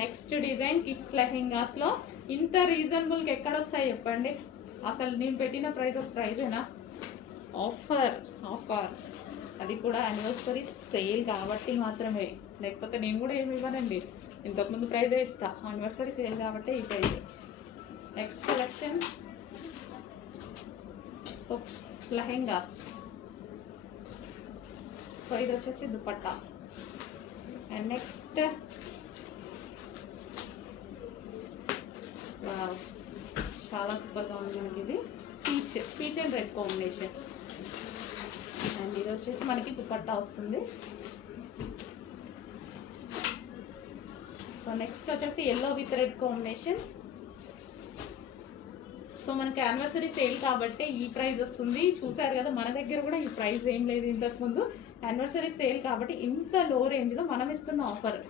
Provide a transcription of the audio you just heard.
Next design kids లెహెంగాస్లో ఇంత రీజనబుల్గా ఎక్కడ వస్తాయి చెప్పండి. అసలు నేను పెట్టిన ప్రైజేనా? ఆఫర్ అది కూడా యానివర్సరీ సేల్ కాబట్టి మాత్రమే, లేకపోతే నేను కూడా ఏమి ఇవ్వనండి, ఇంతకుముందు ప్రైజే ఇస్తా. యానివర్సరీ సేల్ కాబట్టి ఈ price. Next collection so lehengas. So ఇది వచ్చేసి దుపట్టా. అండ్ నెక్స్ట్ చాలా సూపర్గా ఉంది మనకి ఇది. Peach and red combination. And ఇది వచ్చేసి మనకి దుపట్టా వస్తుంది. సో నెక్స్ట్ వచ్చేసి yellow with red combination. So మనకి యానివర్సరీ సేల్ కాబట్టి ఈ ప్రైస్ వస్తుంది. చూసారు కదా, మన దగ్గర కూడా ఈ ప్రైస్ ఏం లేదు ఇంతకుముందు. యానివర్సరీ సేల్ కాబట్టి ఇంత లో రేంజ్లో మనం ఇస్తున్న ఆఫర్.